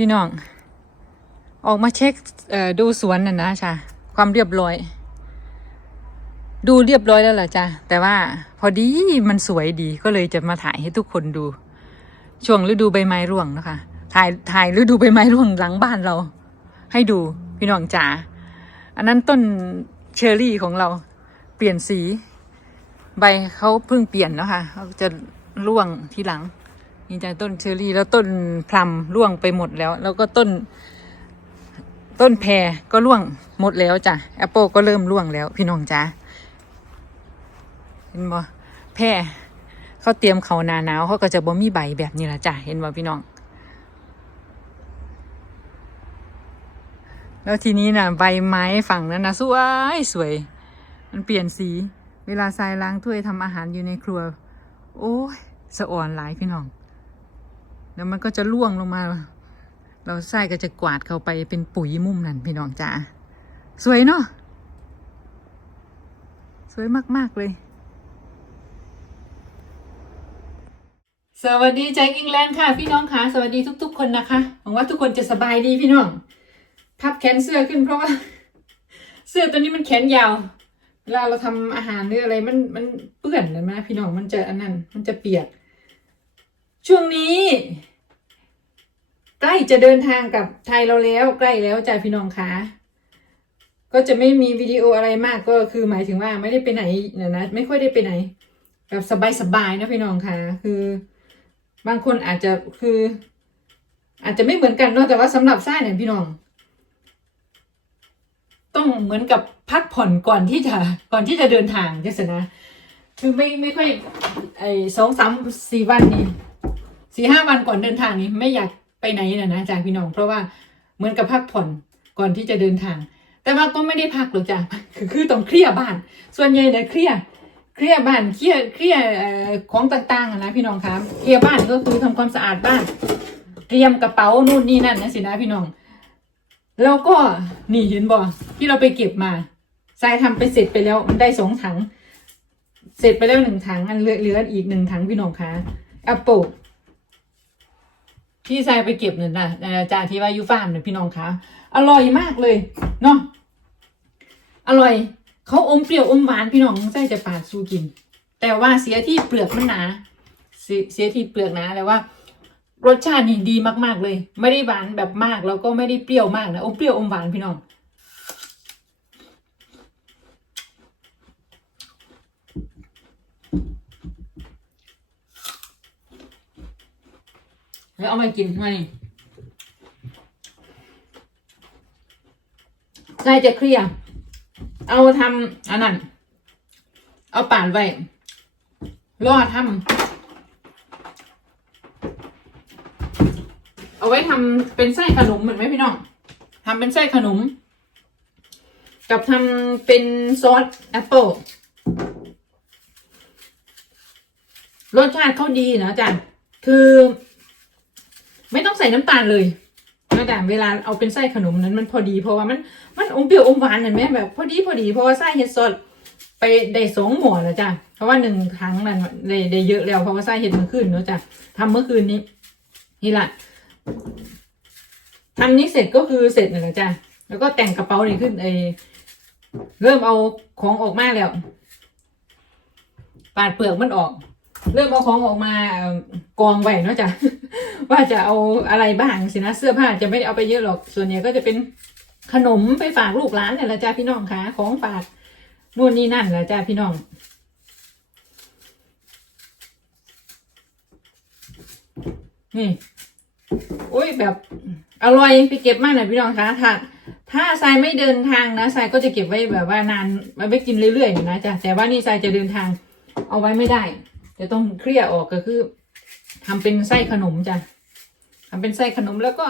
พี่น้อง ออกมาเช็คดูสวนน่ะนะจ้ะความเรียบร้อย ดูเรียบร้อยแล้วล่ะจ้ะแต่ว่าพอดีมันสวยดีก็เลยจะมาถ่ายให้ทุกคนดู ช่วงฤดูใบไม้ร่วงนะคะ ถ่ายถ่ายฤดูใบไม้ร่วงหลังบ้านเรา ให้ดูพี่น้องจ๋าอันนั้นต้นเชอร์รี่ของเราเปลี่ยนสี ใบเขาเพิ่งเปลี่ยนนะคะเขาจะร่วงทีหลัง นี่จะต้นเชอรี่แล้วต้นพลัมร่วงไปหมดแล้ว แล้วก็ต้น ต้นแพรก็ร่วงหมดแล้วจ้ะแอปเปิลก็เริ่มร่วงแล้ว พี่น้องจ้าเห็นบ่แพรเขาเตรียมเขานาหนาวเขาก็จะบ่มีใบแบบนี้ละจ้ะเห็นบ่พี่น้องแล้วทีนี้น่ะใบไม้ฝั่งนั้นนะสวยสวย มันเปลี่ยนสี เวลาทรายล้างถ้วยทำอาหารอยู่ในครัว โอ้ยสะอ่อนหลายพี่น้อง แล้วมันก็จะล่วงลงมา เราทรายก็จะกวาดเข้าไปเป็นปุ๋ยมุมนั่นพี่น้องจ๋าสวยเนาะสวยมากๆเลย สวัสดีจากอังกฤษค่ะ พี่น้องค่ะสวัสดีทุก ๆ คนนะคะหวังว่าทุกคนจะสบายดีพี่น้องพับแขนเสื้อขึ้นเพราะว่า เสื้อตัวนี้มันแขนยาวเวลาเราทำอาหารหรืออะไรมันมันเปื้อนนะไหมพี่น้องมันจะอันนั้นมันจะเปียก ช่วงนี้ ใกล้จะเดินทางกับไทยเราแล้วใกล้แล้วจ้ะพี่น้องคะก็จะไม่มีวิดีโออะไรมากก็คือหมายถึงว่าไม่ได้ไปไหนนะนะไม่ค่อยได้ไปไหน แบบสบายๆนะพี่น้องคะคือ บางคนอาจจะคือ อาจจะไม่เหมือนกันเนาะแต่ว่าสำหรับซ่าเนี่ยพี่น้อง ต้องเหมือนกับพักผ่อนก่อนที่จะก่อนที่จะเดินทางจังสินะคือไม่ไม่ค่อยไอ้สองสามสี่วันนี่ สี่ห้าวันก่อนเดินทางนี่ไม่อยากไปไหนนะนะจากพี่น้อง เพราะว่าเหมือนกับพักผ่อนก่อนที่จะเดินทาง แต่ว่าก็ไม่ได้พักหรอกจ้ะคือคือต้องเคลียร์บ้าน ส่วนใหญ่เนี่ยเคลียร์เคลียร์บ้านเคลียร์เคลียร์เอ่อของต่างๆนะพี่น้องครับเคลียร์บ้านก็คือทำความสะอาดบ้าน เตรียมกระเป๋านู่นนี่นั่นนะสินะพี่น้อง แล้วก็นี่เห็นบ่ที่เราไปเก็บมาทรายทำไปเสร็จไปแล้วมันได้สองถัง เสร็จไปแล้วหนึ่งถังอันเหลือเหลืออีกหนึ่งถังพี่น้องคะแอปเปิล พี่ชายไปเก็บเนี่ยนะอาจารย์ที่ว่ายูฟาร์มเนี่ยพี่น้องคะอร่อยมากเลยเนาะอร่อยเขาอมเปรี้ยวอมหวานพี่น้องใส่จะปาดสู้กิน แต่ว่าเสียที่เปลือกมันหนาเสียเสียที่เปลือกหนาแต่ว่า รสชาตินี่ดีมากๆเลย ไม่ได้หวานแบบมากแล้วก็ไม่ได้เปรี้ยวมากนะอมเปรี้ยวอมหวานพี่น้อง แล้วเอามากินมานี่ใช่จะเคลียร์เอาทำอันนั้น เอาป่านไว้รอทำเอาไว้ทำเป็นไส้ขนมเหมือนไหมพี่น้องทำเป็นไส้ขนม กับทำเป็นซอสแอปเปิลรสชาติเขาดีนะอาจารย์คือ ใส่น้ำตาลเลยนะแต่เวลาเอาเป็นไส้ขนมนั้นมันพอดีเพราะว่ามันมันอมเปรี้ยวอมหวานเห็นไหมแบบพอดีพอดีเพราะว่าไส้เฮดซอสไปได้สองหม้อแล้วจ้ะเพราะว่าหนึ่งครั้งมันได้ได้เยอะแล้วเพราะว่าไส้เห็ดมื่อคืนเนาะจ้ะทำเมื่อคืนนี้นี่แหละทำนี้เสร็จก็คือเสร็จนั่นแหละจ้ะแล้วก็แต่งกระเป๋านี่ขึ้นไอเริ่มเอาของออกมาแล้วปาดเปลือกมันออก เริ่มเอาของออกมากองไว้เนาะจ้ะว่าจะเอาอะไรบ้างสินะเสื้อผ้าจะไม่ได้เอาไปเยอะหรอก ส่วนใหญ่ก็จะเป็นขนมไปฝากลูกหลานเนี่ยละจ้ะพี่น้องคะของฝากนู่นนี่นั่นละจ้ะพี่น้องนี่อุ้ยแบบอร่อยไปเก็บมากหน่อยพี่น้องคะถ้าถ้าทรายไม่เดินทางนะทรายก็จะเก็บไว้แบบว่านานไว้กินเรื่อยๆนะจ๊ะแต่ว่านี่ทรายจะเดินทางเอาไว้ไม่ได้ จะต้องเคลี่ยออกก็คือทำเป็นไส้ขนมจ้ะทำเป็นไส้ขนมแล้วก็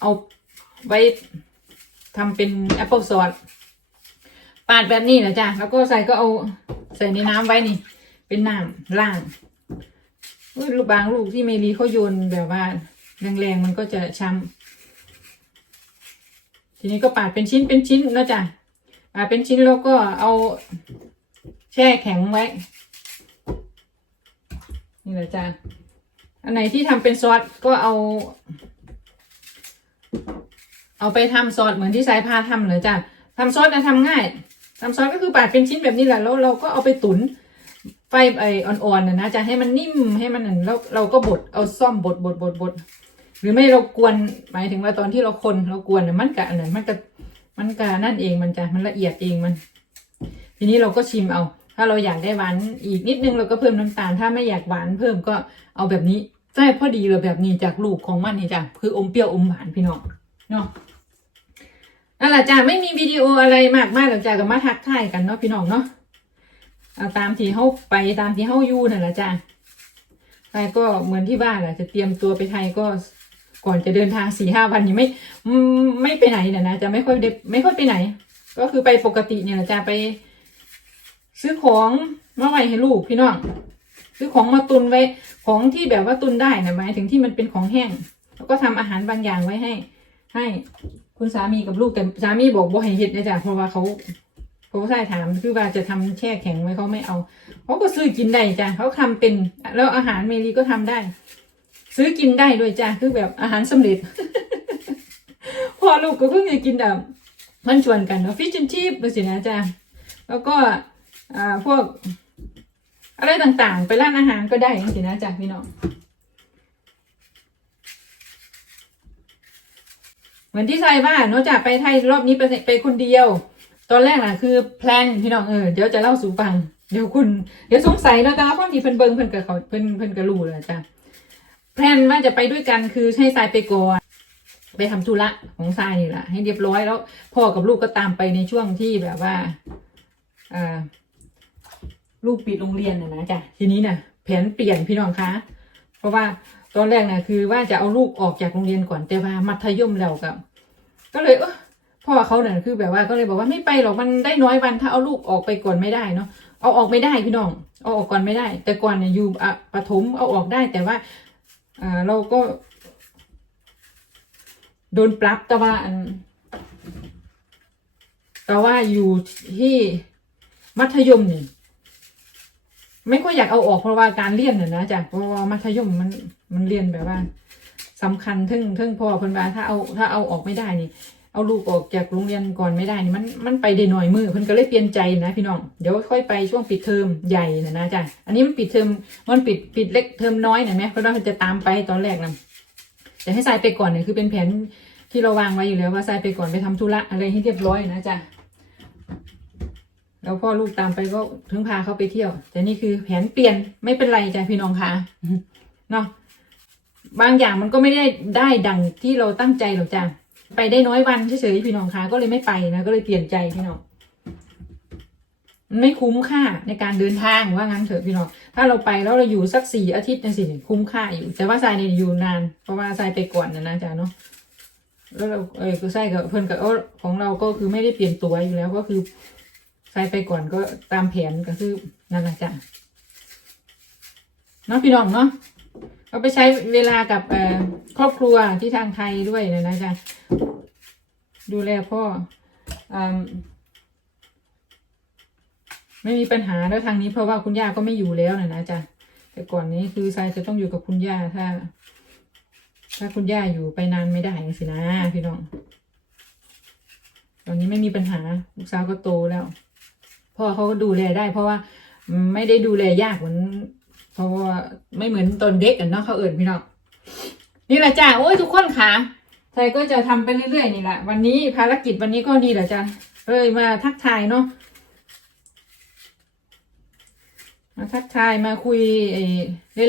เอาไว้ทำเป็นแอปเปิลซอสปาดแบบนี้นะจ๊ะแล้วก็ใส่ก็เอาใส่ในน้ำไว้นี่ เป็นน้ำล่างลูกบางลูกที่เมลีเขาโยนแบบว่าแรงๆมันก็จะช้ำทีนี้ก็ปาดเป็นชิ้นเป็นชิ้นแล้วจ้ะปาดเป็นชิ้นแล้วก็เอาแช่แข็งไว้ นี่แหละจ้ะอันไหนที่ทำเป็นซอสก็เอา เอาไปทำซอสเหมือนที่สายพาทำเลยจ้ะทำซอสนะทำง่ายทำซอสก็คือปาดเป็นชิ้นแบบนี้แหละแล้วเราก็เอาไปตุ๋นไฟไออ่อนๆนะนะจะให้มันนิ่มให้มันอันแล้วเราก็บดเอาซ่อมบดบดบดบดหรือไม่เรากวนหมายถึงว่าตอนที่เราคนเรากวนเนี่ยมันกะอันนั้นมันกะมันกะนั่นเองมันจะมันละเอียดเองมัน ทีนี้เราก็ชิมเอา ถ้าเราอยากได้หวานอีกนิดนึงเราก็เพิ่มน้ำตาล ถ้าไม่อยากหวานเพิ่มก็เอาแบบนี้ใช่พอดีเลยแบบนี้จากลูกของมันนี่จ้ะคืออมเปรี้ยวอมหวานพี่น้องเนาะนั่นแหละจ้ะไม่มีวิดีโออะไรมากมายหรอกจ้ะก็มาทักทายกันเนาะพี่น้องเนาะเอาตามที่เขาไปตามที่เขาอยู่นั่นแหละจ้ะใครก็เหมือนที่บ้านแหละจะเตรียมตัวไปไทยก็ก่อนจะเดินทางสี่ห้าวันนี้ไม่ไม่ไปไหนเนี่ยนะจะไม่ค่อยได้ไม่ค่อยไปไหน ก็คือไปปกติเนี่ยแหละจ้ะไป ซื้อของมาไว้ให้ลูกพี่น้อง ซื้อของมาตุนไว้ ของที่แบบว่าตุนได้นะหมายถึงที่มันเป็นของแห้ง แล้วก็ทำอาหารบางอย่างไว้ให้ ให้คุณสามีกับลูกแต่สามีบอกบ่ให้เฮ็ดนะจ๊ะเพราะว่าเขาเขาใส่ถามคือว่าจะทำแช่แข็งไว้เขาไม่เอาเขาก็ซื้อกินได้จ้ะเขาทำเป็น แล้วอาหารเมลีก็ทำได้ ซื้อกินได้ด้วยจ้ะคือแบบอาหารสำเร็จ พอลูกก็เพิ่งจะกินแบบมันชวนกันเนาะฟิชชินชีพดูสินะจ้ะแล้วก็ อ่าพวก อะไรต่างๆ ไปร้านอาหารก็ได้จริงๆนะจ๊ะพี่น้องเหมือนที่ไทยว่าเนอกจากไปไทยรอบนี้ไปไปคนเดียว ตอนแรกน่ะคือแพลนพี่น้องเออเดี๋ยวจะเล่าสู่ฟัง เดี๋ยวคุณ เดี๋ยวสงสัยแล้วแต่ว่าคนที่เพิ่นเบิงเพิ่นกับเขาเพิ่นเพิ่นก็รู้เลยจ้ะแพลนว่าจะไปด้วยกันคือให้ทรายไปก่อนไปทำธุระของทรายนี่แหละให้เรียบร้อยแล้วพ่อกับลูกก็ตามไปในช่วงที่แบบว่าอ่า ลูกปิดโรงเรียนนะนะจ้ะทีนี้นะ่ะแผนเปลี่ยนพี่น้องคะเพราะว่าตอนแรกนะ่ะคือว่าจะเอาลูกออกจากโรงเรียนก่อนแต่ว่ามัธยมแล้วกับก็เลยเออพ่อเขาเนี่ยคือแบบว่าก็เลยบอกว่าไม่ไปหรอกมันได้น้อยวันถ้าเอาลูกออกไปก่อนไม่ได้เนาะเอาออกไม่ได้พี่น้อง เอาออกก่อนไม่ได้ แต่ก่อนเนี่ยอยู่อะปฐมเอาออกได้แต่ว่าอ่าเราก็ โดนปรับแต่ว่าแต่ว่าอยู่ที่มัธยมเนี่ย ไม่ค่อยอยากเอาออกเพราะว่าการเรียนน่ะนะจ้ะเพราะว่ามัธยมมันมันเรียนแบบว่าสำคัญทึ่งทึ่งพ่อเพิ่นว่าถ้าเอาถ้าเอาออกไม่ได้นี่เอาลูกออกจากโรงเรียนก่อนไม่ได้นี่มันมันไปได้หน่อยมือเพิ่นก็เลยเปลี่ยนใจนะพี่น้องเดี๋ยวค่อยไปช่วงปิดเทอมใหญ่นะนะจ้ะอันนี้มันปิดเทอมมันปิดปิดเล็กเทอมน้อยหนะแม่เพราะว่าเพิ่นจะตามไปตอนแรกนะแต่ให้ทรายไปก่อนเนี่ยคือเป็นแผนที่เราวางไว้อยู่แล้วว่าทรายไปก่อนไปทำธุระอะไรให้เรียบร้อยนะจ้ะ แล้วพ่อลูกตามไปก็ถึงพาเขาไปเที่ยว แต่นี่คือแผนเปลี่ยนไม่เป็นไรจ้ะพี่น้องคะเนาะบางอย่างมันก็ไม่ได้ได้ดังที่เราตั้งใจหรอกจ้ะไปได้น้อยวันเฉยๆพี่น้องคะก็เลยไม่ไปนะก็เลยเปลี่ยนใจพี่น้องมันไม่คุ้มค่าในการเดินทางว่างั้นเถอะพี่น้องถ้าเราไปแล้วเราอยู่สักสี่อาทิตย์นะสิคุ้มค่าอยู่ แต่ว่าทรายเนี่ยอยู่นาน เพราะว่าทรายไปก่อนนะนะจ๊ะเนาะแล้วเราเออคือทรายกับเพื่อนกับออของเราก็คือไม่ได้เปลี่ยนตัวอยู่แล้วก็คือ ใส่ไปก่อนก็ตามแผนก็คือนั่นแหละจ้ะเนาะพี่น้องเนาะเอาไปใช้เวลากับครอบครัวที่ทางไทยด้วยนะนะจ๊ะดูแลพ่ออไม่มีปัญหาแล้วทางนี้เพราะว่าคุณย่าก็ไม่อยู่แล้วนะนะจ๊ะแต่ก่อนนี้คือทรายจะต้องอยู่กับคุณย่าถ้า ถ้าคุณย่าอยู่ไปนานไม่ได้สินะพี่น้อง ตอนนี้ไม่มีปัญหาลูกสาวก็โตแล้ว พ่อเขาก็ดูแลได้ เพราะว่าไม่ได้ดูแลยากเหมือนเพราะว่าไม่เหมือนตอนเด็กกันเนาะเขาเอิ่นพี่น้องนี่แหละจ้าโอ้ยทุกคนค่ะไทยก็จะทำไปเรื่อยๆนี่แหละวันนี้ภารกิจวันนี้ก็นี่แหละจ้าเลยมาทักทายเนาะมาทักทายมาคุย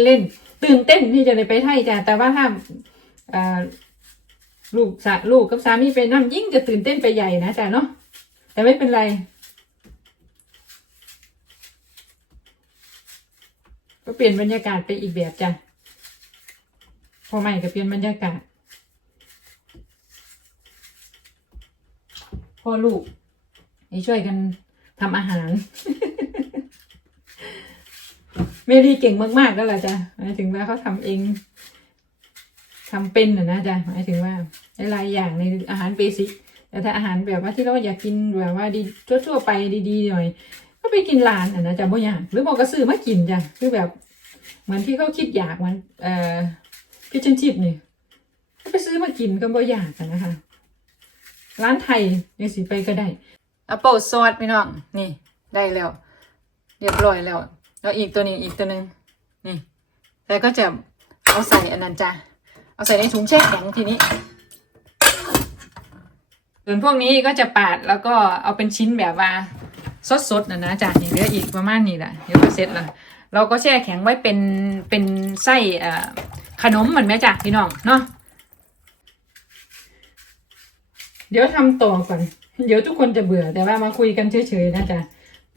เล่นๆตื่นเต้นที่จะได้ไปไทยจ้าแต่ว่าถ้าลูกสะลูกกับสามีไปนั่ยิ่งจะตื่นเต้นไปใหญ่นะจ๊ะเนาะแต่ไม่เป็นไร ก็เปลี่ยนบรรยากาศไปอีกแบบจ้ะพอใหม่ก็เปลี่ยนบรรยากาศ พ่อลูกนี่ช่วยกันทำอาหาร เมรี่เก่งมากๆแล้วล่ะจ้ะหมายถึงว่าเขาทำเองทำเป็นนะนะจ๊ะหมายถึงว่าหลายอย่างในอาหารเบสิกแต่ถ้าอาหารแบบว่าที่เราอยากกินแบบว่าดีทั่วๆไปดีๆหน่อย ก็ไปกินร้านอะนะจ๊ะบ่อยากหรือบอกก็ซื้อมากินจ้ะคือแบบ เหมือนที่เขาคิดอยากมันเอ่อพิชเชนชิพนี่ก็ไปซื้อมากินก็บ่อยากนะคะ ร้านไทยยังสิไปก็ได้ Apple ซอสพี่น้องนี่ได้แล้ว เรียบร้อยแล้ว แล้วอีกตัวนี้อีกตัวหนึ่งนี่แล้วก็จะเอาใส่อันนั้นจ้ะเอาใส่ในถุงแช่แข็งทีนี้ส่วนพวกนี้ก็จะปาดแล้วก็เอาเป็นชิ้นแบบว่า สดๆนะนะจ้ะอย่เหลืออีกประมาณนี้แหละเดี๋ยวก็เสร็จละเราก็แช่แข็งไว้เป็นเป็นไส้อ่อขนมเหมือนไหมจ้ะพี่น้องเนาะเดี๋ยวทำต่อก่อนเดี๋ยวทุกคนจะเบื่อแต่ว่ามาคุยกันเฉยๆนะจ๊ะ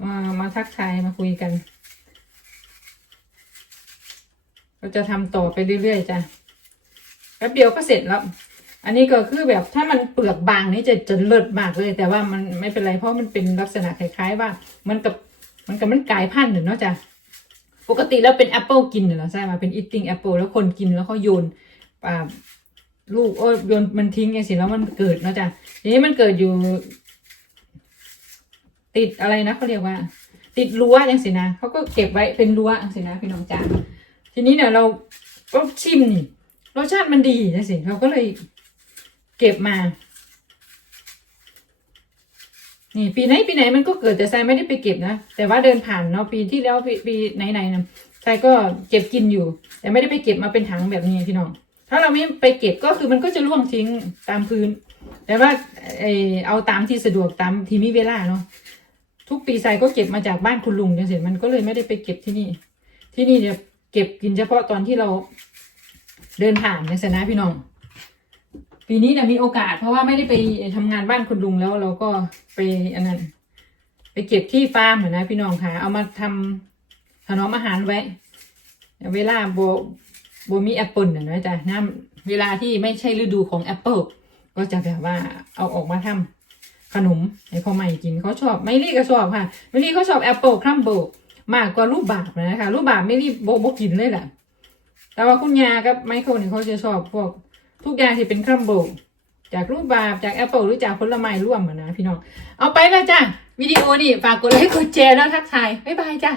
มามาทักทายมาคุยกัน เราจะทำต่อไปเรื่อยๆจ้ะแป๊บเดียวก็เสร็จแล้ว อันนี้ก็คือแบบถ้ามันเปลือกบางนี่จะจะเลิศมากเลย แต่ว่ามันไม่เป็นไรเพราะมันเป็นลักษณะคล้าย ๆ ว่า มันกับมันกับมันกลายพันธุ์เนาะจ้ะปกติแล้วเป็นแอปเปิลกินเหรอใช่ไหมเป็นอิตติ้งแอปเปิลแล้วคนกินแล้วเขาโยนอ่าลูกโอ้ยโยนมันทิ้งไงสิแล้วมันเกิดเนาะจ้ะทีนี้มันเกิดอยู่ ติดอะไรนะเขาเรียกว่า ติดรั้วจังสินะเขาก็เก็บไว้เป็นรั้วจังสินะพี่น้องจ๋าทีนี้เนี่ยเราก็ชิมนี่รสชาติมันดีจังสิเราก็เลย เก็บมา นี่ปีไหนปีไหนมันก็เกิดแต่ทรายไม่ได้ไปเก็บนะ แต่ว่าเดินผ่านเนาะปีที่แล้วปีปีไหนๆนะทรายก็เก็บกินอยู่ แต่ไม่ได้ไปเก็บมาเป็นถังแบบนี้พี่น้อง ถ้าเราไม่ไปเก็บก็คือมันก็จะร่วงทิ้งตามพื้น แต่ว่าเออเอาตามที่สะดวกตามที่มีเวลาเนาะ ทุกปีทรายก็เก็บมาจากบ้านคุณลุงจังสิมันก็เลยไม่ได้ไปเก็บที่นี่ ที่นี่เนี่ยเก็บกินเฉพาะตอนที่เราเดินผ่านในสนะพี่น้อง ปีนี้เนี่ยมีโอกาส เพราะว่าไม่ได้ไปทำงานบ้านคุณลุงแล้วเราก็ไปอันนั้นไปเก็บที่ฟาร์มเหมือนนะพี่น้องค่ะ เอามาทำถนอมอาหารไว้ เวลาโบโบมีแอปเปิลนะจ๊ะน้ำเวลาที่ไม่ใช่ฤดูของแอปเปิลก็จะแบบว่าเอาออกมาทำขนมให้พ่อใหม่กินเขาชอบไม่รีก็ชอบค่ะไม่รีเขาชอบแอปเปิลครัมเบิลมากกว่ารูปบาบนะคะรูปบาบไม่รีโบโบกินเลยแหละแต่ว่าคุณยากับไมเคิลเนี่ยเขาจะชอบพวก ทุกอย่างที่เป็นครัมเบิลจากรูปบาบจากแอปเปิลหรือจากผลไม้ร่วมอะนะพี่น้อง เอาไปแล้วจ้ะวิดีโอนี่ฝากกดไลค์กดแชร์แล้วทักทายบ๊ายบายจ้ะ